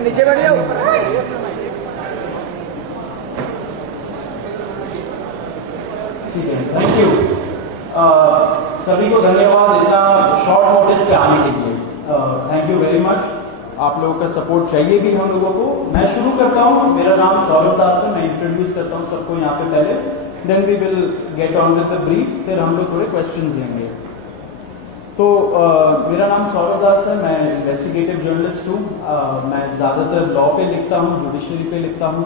नीचे बैठ जाओ। ठीक है, थैंक यू। सभी को धन्यवाद इतना शॉर्ट नोटिस पे आने के लिए। Thank you very much. आप लोगों का सपोर्ट चाहिए भी हम लोगों को। मैं शुरू करता हूँ। मेरा नाम सौरभ दास है। मैं इंट्रोड्यूस करता हूँ सबको यहाँ पे पहले, then we will get on with the brief, फिर हम लोग थोड़े क्वेश्चंस लेंगे। तो मेरा नाम सौरभ दास है। मैं इन्वेस्टिगेटिव जर्नलिस्ट हूँ। मैं ज़्यादातर लॉ पे लिखता हूँ, जुडिशरी पे लिखता हूँ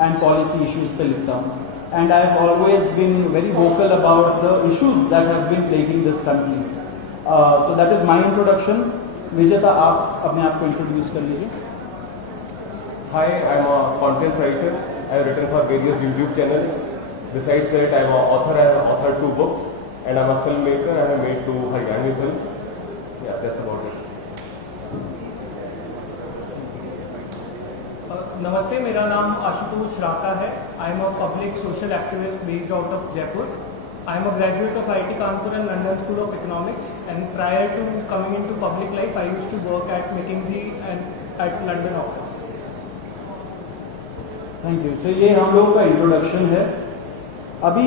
एंड पॉलिसी इश्यूज पे लिखता हूँ। And I have always been very vocal about the issues that have been plaguing this country. So that is my introduction. Vijeta, आप अपने आप को इंट्रोड्यूस कर लीजिए। Hi, I am a content writer. I have written for various YouTube channels. Besides that, I am an author. I have authored 2 books. And I am a filmmaker. I have made 2 Haryani films. Yeah, that's about it. नमस्ते, मेरा नाम आशुतोष राका है। I am a public social activist based out of Jaipur. I am a graduate of IIT Kanpur and London School of Economics, and prior to coming into public life I used to work at McKinsey and at London office. Thank you. So ये हम लोगों का introduction है। अभी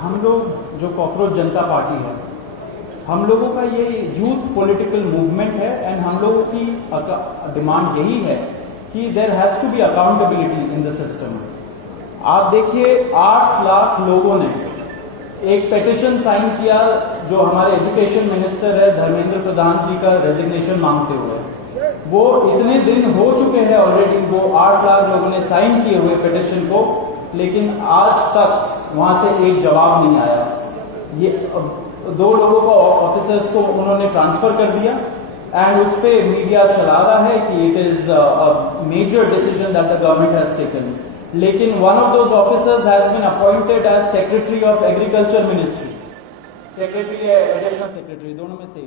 हम लोग जो cockroach जनता party है, हम लोगों का ये यूथ पॉलिटिकल मूवमेंट है एंड हम लोगों की डिमांड यही है कि there has to be accountability in the system. आप देखिए 8 लाख लोगों ने एक पेटिशन साइन किया जो हमारे एजुकेशन मिनिस्टर है धर्मेंद्र प्रधान जी का रेजिग्नेशन मांगते हुए। वो इतने दिन हो चुके हैं ऑलरेडी, वो 8 लाख लोगों ने साइन किए हुए पेटिशन को, लेकिन आज तक वहां से एक जवाब नहीं आया। ये 2 लोगों को ऑफिसर्स को उन्होंने ट्रांसफर कर दिया एंड उस पे मीडिया चला रहा है कि it is a major decision that the government has taken. लेकिन one of those officers has been appointed as secretary of agriculture ministry, secretary या एडिशनल सेक्रेटरी, दोनों में से।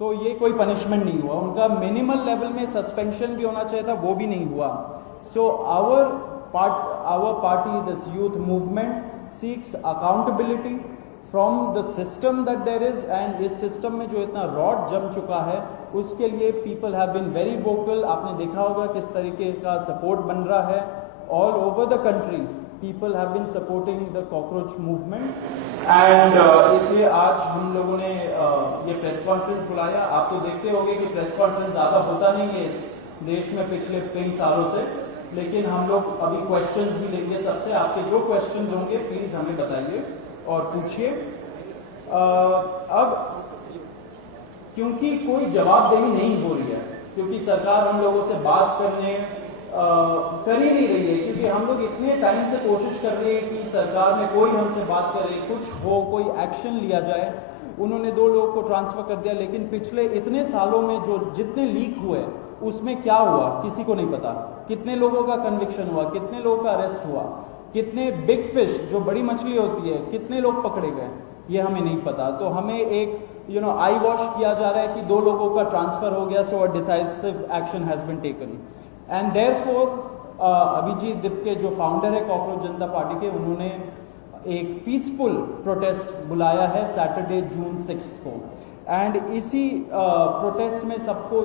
तो ये कोई पनिशमेंट नहीं हुआ उनका। मिनिमल लेवल में सस्पेंशन भी होना चाहिए था, वो भी नहीं हुआ। So our party, this youth movement seeks accountability from the system that there is, and इस सिस्टम में जो इतना रॉड जम चुका है उसके लिए people have been very vocal. आपने देखा होगा किस तरीके का सपोर्ट बन रहा है all over the country. People have been supporting the cockroach movement and इसलिए आज हम लोगों ने ये प्रेस कॉन्फ्रेंस बुलाया। आप तो देखते होंगे कि प्रेस कॉन्फ्रेंस ज़्यादा होता नहीं है इस देश में पिछले कई सालों से, लेकिन हम लोग अभी क्वेश्चंस भी लेंगे सबसे। आपके जो क्वेश्चंस होंगे प्लीज हमें बताइए और पूछिए। अब क्योंकि कोई जवाबदेही नहीं हो रही है, क्योंकि सरकार हम लोगों से बात करने कर ही नहीं रही है, क्योंकि हम लोग इतने टाइम से कोशिश कर रहे हैं कि सरकार में कोई हमसे बात करे, कुछ हो, कोई एक्शन लिया जाए। उन्होंने 2 लोगों को ट्रांसफर कर दिया, लेकिन पिछले इतने सालों में जो जितने लीक हुए उसमें क्या हुआ किसी को नहीं पता। कितने लोगों का कन्विक्शन हुआ, कितने लोगों का अरेस्ट हुआ, कितने बिग फिश जो बड़ी मछली होती है कितने लोग पकड़े गए, ये हमें नहीं पता। तो हमें एक आई वॉश किया जा रहा है कि 2 लोगों का ट्रांसफर हो गया, so a decisive action has been taken. And therefore Abhijeet Dipke जो फाउंडर है कॉकरोच जनता पार्टी के, उन्होंने एक पीसफुल प्रोटेस्ट बुलाया है सैटरडे जून 6 को। एंड इसी प्रोटेस्ट में सबको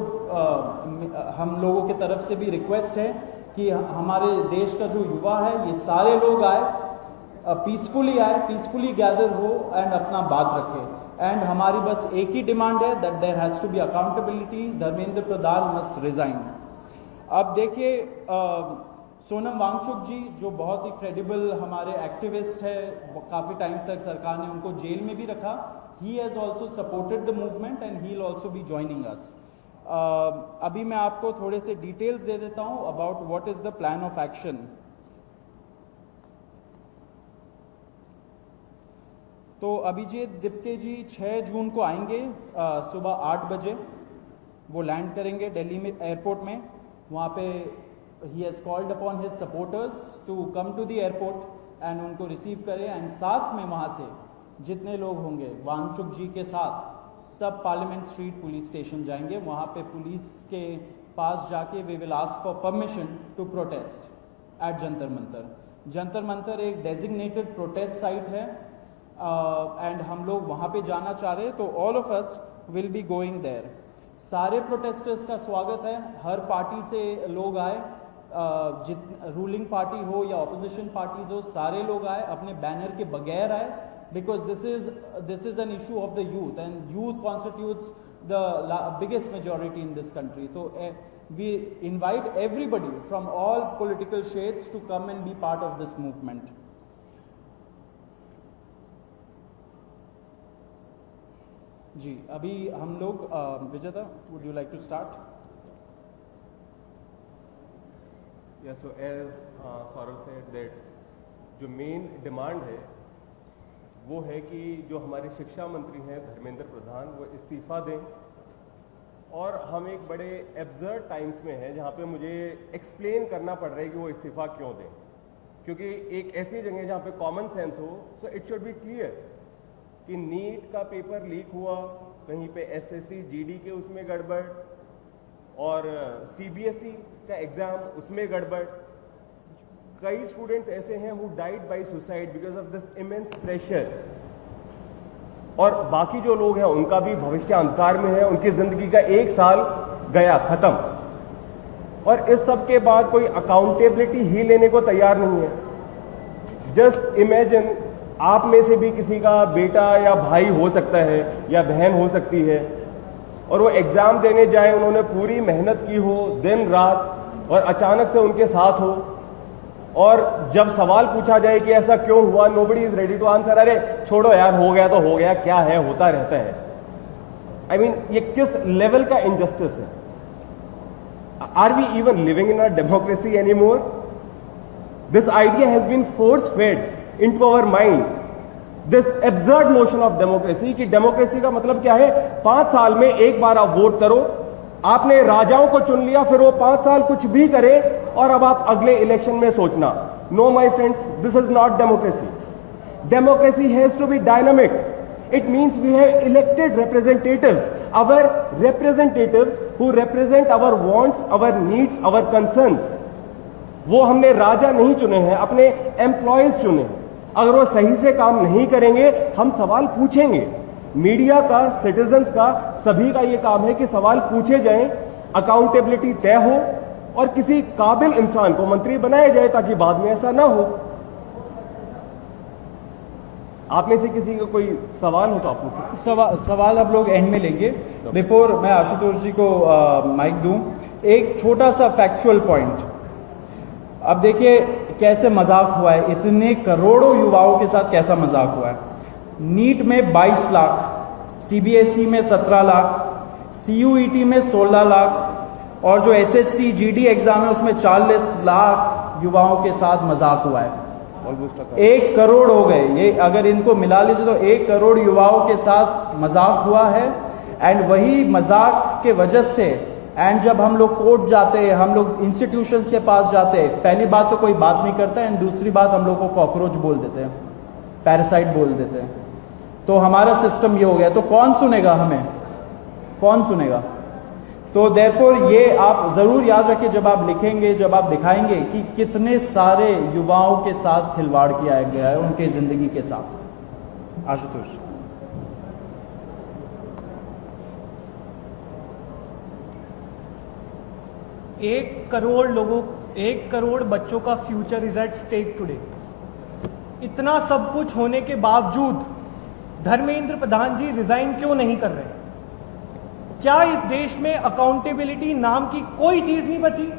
हम लोगों की तरफ से भी रिक्वेस्ट है कि हमारे देश का जो युवा है ये सारे लोग आए, पीसफुली आए, पीसफुली गैदर हो एंड अपना बात रखे। एंड हमारी बस एक ही डिमांड है that there has to be accountability, Dharmendra Pradhan must resign. अब देखिए सोनम वांगचुक जी जो बहुत ही क्रेडिबल हमारे एक्टिविस्ट है, काफ़ी टाइम तक सरकार ने उनको जेल में भी रखा, he has also supported the movement and he will also be joining us. अभी मैं आपको थोड़े से डिटेल्स दे देता हूं about what is the plan of action. तो अभिजीत दिप्ते जी 6 जून को आएंगे सुबह 8 बजे, वो लैंड करेंगे दिल्ली में एयरपोर्ट में। वहाँ पे ही has called upon his supporters to come to the airport and उनको रिसीव करें। एंड साथ में वहाँ से जितने लोग होंगे वांगचुक जी के साथ सब पार्लियामेंट स्ट्रीट पुलिस स्टेशन जाएंगे। वहाँ पे पुलिस के पास जाके we will ask for permission to protest at Jantar Mantar. Jantar Mantar एक डेजिग्नेटेड प्रोटेस्ट साइट है एंड हम लोग वहाँ पे जाना चाह रहे हैं, तो all of us will be going there. सारे प्रोटेस्टर्स का स्वागत है, हर पार्टी से लोग आए, रूलिंग पार्टी हो या ऑपोजिशन पार्टीज हो, सारे लोग आए, अपने बैनर के बगैर आए, because this is an issue of the youth and youth constitutes the biggest majority in this country. So we invite everybody from all political shades to come and be part of this movement. जी अभी हम लोग विजेता, would you like to start? Yeah, so as Saurav said that जो main demand है वो है कि जो हमारे शिक्षा मंत्री हैं धर्मेंद्र प्रधान वो इस्तीफा दें। और हम एक बड़े एब्सर्ड टाइम्स में हैं जहाँ पे मुझे एक्सप्लेन करना पड़ रहा है कि वो इस्तीफा क्यों दें, क्योंकि एक ऐसी जगह जहाँ पे कॉमन सेंस हो, so it should be clear कि नीट का पेपर लीक हुआ, कहीं पे एसएससी जीडी के उसमें गड़बड़ और सीबीएसई का एग्जाम उसमें गड़बड़। कई स्टूडेंट्स ऐसे हैं who died by suicide because of this immense pressure, और बाकी जो लोग हैं उनका भी भविष्य अंधकार में है, उनकी जिंदगी का 1 साल गया खत्म, और इस सब के बाद कोई अकाउंटेबिलिटी ही लेने को तैयार नहीं है। जस्ट इमेजिन आप में से भी किसी का बेटा या भाई हो सकता है या बहन हो सकती है, और वो एग्जाम देने जाए, उन्होंने पूरी मेहनत की हो दिन रात, और अचानक से उनके साथ हो, और जब सवाल पूछा जाए कि ऐसा क्यों हुआ, nobody is ready to answer. अरे छोड़ो यार, हो गया तो हो गया, क्या है, होता रहता है। आई मीन ये किस लेवल का इनजस्टिस है? Are we even living in a democracy any more? This idea has been force fed into our mind, this absurd notion of democracy कि डेमोक्रेसी का मतलब क्या है? 5 साल में एक बार आप वोट करो, आपने राजाओं को चुन लिया, फिर वो 5 साल कुछ भी करे और अब आप अगले इलेक्शन में सोचना। No my friends, this is not democracy. Democracy has to be dynamic. It means we have elected representatives, our representatives who represent our wants, our needs, our concerns. वो हमने राजा नहीं चुने हैं, अपने एम्प्लॉयज चुने हैं। अगर वो सही से काम नहीं करेंगे, हम सवाल पूछेंगे। मीडिया का, सिटीजन्स का, सभी का ये काम है कि सवाल पूछे जाएं, अकाउंटेबिलिटी तय हो और किसी काबिल इंसान को मंत्री बनाया जाए ताकि बाद में ऐसा ना हो। आप में से किसी का कोई सवाल हो तो आप पूछिए। सवाल आप लोग एंड में लेंगे। बिफोर मैं आशुतोष जी को माइक दूं, एक छोटा सा फैक्चुअल पॉइंट। अब देखिए कैसे मजाक हुआ है, इतने करोड़ों युवाओं के साथ कैसा मजाक हुआ है। नीट में 22 लाख, सीबीएसई में 17 लाख, सीयूईटी में 16 लाख, और जो एसएससी जीडी एग्जाम है उसमें 40 लाख युवाओं के साथ मजाक हुआ है। 1 करोड़ हो गए, ये अगर इनको मिला लीजिए तो 1 करोड़ युवाओं के साथ मजाक हुआ है। एंड वही मजाक के वजह से एंड जब हम लोग कोर्ट जाते हैं, हम लोग इंस्टीट्यूशंस के पास जाते हैं, पहली बात तो कोई बात नहीं करता है, एंड दूसरी बात हम लोग को कॉकरोच बोल देते हैं, पैरासाइट बोल देते हैं। तो हमारा सिस्टम ये हो गया, तो कौन सुनेगा हमें, कौन सुनेगा? तो देयरफॉर ये आप जरूर याद रखिए जब आप लिखेंगे, जब आप दिखाएंगे कि कितने सारे युवाओं के साथ खिलवाड़ किया गया है, उनके जिंदगी के साथ। आशुतोष। 1 करोड़ बच्चों का future is at stake today. इतना सब कुछ होने के बावजूद धर्मेंद्र प्रधान जी रिजाइन क्यों नहीं कर रहे? क्या इस देश में अकाउंटेबिलिटी नाम की कोई चीज नहीं बची?